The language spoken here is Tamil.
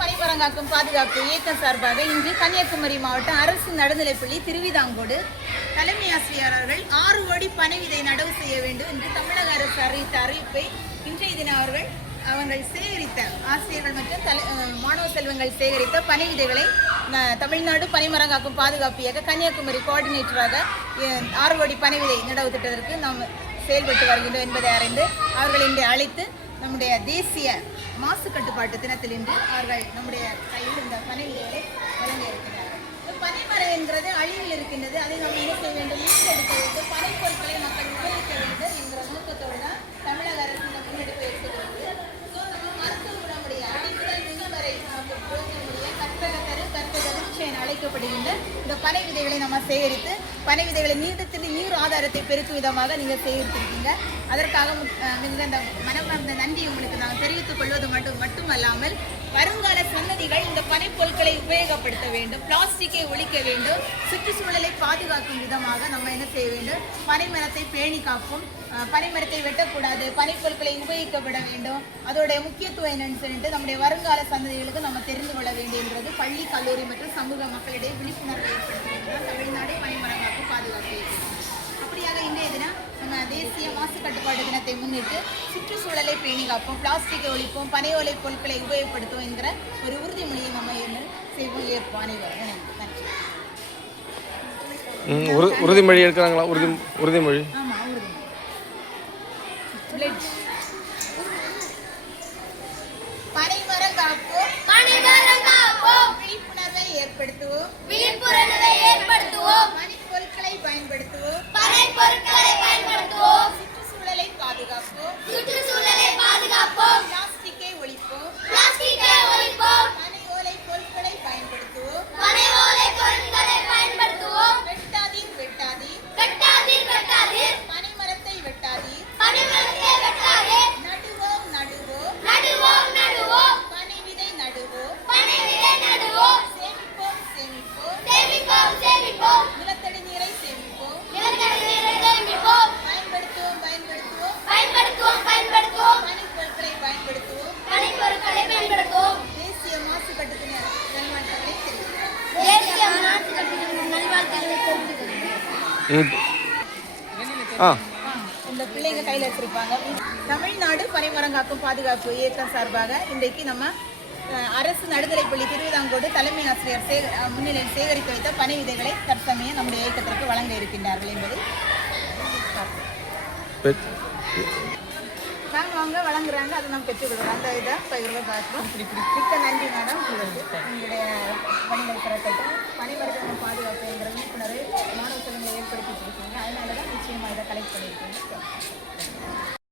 பனைமரங்காக்கும் பாதுகாப்பு இயக்கம் சார்பாக இன்று கன்னியாகுமரி மாவட்டம் அரசு நடுநிலைப்பள்ளி திருவிதாங்கோடு தலைமை ஆசிரியர் அவர்கள் 6 கோடி பனை விதை நடவு செய்ய வேண்டும் என்று தமிழக அரசு அறிவித்த அறிவிப்பை இன்றைய தினம் அவர்கள் சேகரித்த ஆசிரியர்கள் மற்றும் மாணவ செல்வங்கள் சேகரித்த பனை விதைகளை தமிழ்நாடு பனைமரங்காக்கும் பாதுகாப்பு இயக்க கன்னியாகுமரி கோஆர்டினேட்டராக 6 கோடி பனை விதை நடவு திட்டத்திற்கு நாம் செயல்பட்டு வருகின்றோம் என்பதை அறிந்து அவர்கள் இன்று அழைத்து நம்முடைய தேசிய மாசு கட்டுப்பாட்டு தினத்தில் இன்று அவர்கள் நம்முடைய கையில் இந்த பனை விதைகளை வழங்க இருக்கிறார்கள். பனைமரம் என்கிறது அழிவில் இருக்கின்றது. அதை நாம் என்ன செய்ய வேண்டும்? மீட்டெடுக்க வேண்டும். பனை பொருட்களை மக்கள் உபயோகிக்க வேண்டும் என்கிற நோக்கத்தோடு தான் தமிழக அரசு இந்த முன்னெடுப்பு எடுத்துக்கிறது. ஸோ நம்ம மருத்துவ குணமுடைய அடிமுதல் நுண்வரை பிரயோஜனமுடைய கற்பகத்தரு கற்பகருட்சி என அழைக்கப்படுகின்ற இந்த பனை விதைகளை நம்ம சேகரித்து பனை விதைகளை நீண்டத்தில் நீர் ஆதாரத்தை பெருக்கும் விதமாக நீங்கள் சேகரித்திருக்கீங்க. அதற்காக இந்த மனமார்ந்த நன்றி உங்களுக்கு நாங்கள் தெரிவித்துக் கொள்வது மட்டுமல்லாமல் வருங்கால சன்னதிகள் இந்த பனை பொருட்களை உபயோகப்படுத்த வேண்டும், பிளாஸ்டிக்கை ஒழிக்க வேண்டும், சுற்றுச்சூழலை பாதுகாக்கும் விதமாக நம்ம என்ன செய்ய வேண்டும்? பனை மரத்தை பேணி காப்போம், பனை மரத்தை வெட்டக்கூடாது, பனை பொருட்களை உபயோகிக்கப்பட வேண்டும். அதோடைய முக்கியத்துவம் என்னன்னு சொல்லிட்டு நம்முடைய வருங்கால சந்ததிகளுக்கு நம்ம தெரிந்து கொள்ள வேண்டியது பள்ளி கல்லூரி மற்றும் சமூக மக்களிடையே விழிப்புணர்வை ஏற்படுத்துவதுதான் தமிழ்நாடு பனைமரங்காக்கும் பாதுகாப்பு. அப்படியாக இன்றைய தினம் நம்ம தேசிய மாசு கட்டுப்பாடு தினத்தை முன்னிட்டு சுற்றுச்சூழலை பேணி காப்போம், பிளாஸ்டிக்கை ஒழிப்போம், பனை ஓலை பொருட்களை உபயோகப்படுத்துவோம் என்கிற ஒரு உறுதிமொழியை நம்ம செய்வோம், ஏற்போம் அனைவரும். உறுதிமொழி எடுக்கிறாங்களா? உறுதிமொழி பனைமரம் காப்போம், விழிப்புணர்வை ஏற்படுத்துவோம், பனை பொருட்களை பயன்படுத்துவோம், சுற்றுச்சூழலை பாதுகாப்போம், பிளாஸ்டிக்கை ஒழிப்போம், பனை ஓலை பொருட்களை பயன்படுத்துவோம், வெட்டாதீர், பனை மரத்தை வெட்டாதீர், நடுவோம், பனை விதை நடுவோம், சேமிப்போம், நிலத்தடி நீரை சேமிப்போம், பயன்படுத்துவோம், பனை பொருட்களை பயன்படுத்துவோம். தேசிய மாசு கட்டுப்பாட்டு நல்வாழ்த்துக்களை தெரிவிக்கிறோம். இந்த பிள்ளைங்க கையில் வச்சிருப்பாங்க. தமிழ்நாடு பனைமரங்காக்கும் பாதுகாப்பு இயக்கம் சார்பாக இன்றைக்கு நம்ம அரசு நடுநிலைப்பள்ளி திருவிதாங்கோடு தலைமை ஆசிரியர் முன்னிலையில் சேகரித்து வைத்த பனை விதைகளை தற்சமயம் நம்முடைய இயக்கத்திற்கு வழங்க இருக்கின்றார்கள் என்பது வாங்க வழங்குறாங்க. அதை நம்ம பெற்றுக்கொள்கிறோம். அந்த இதை பகிர்வை பார்க்கிறோம். மிக்க நன்றி மேடம். உங்களுடைய பணிகள் சிறக்கட்டும். பனைமரத்தை பாதுகாப்பு என்கிற விழிப்புணர்வை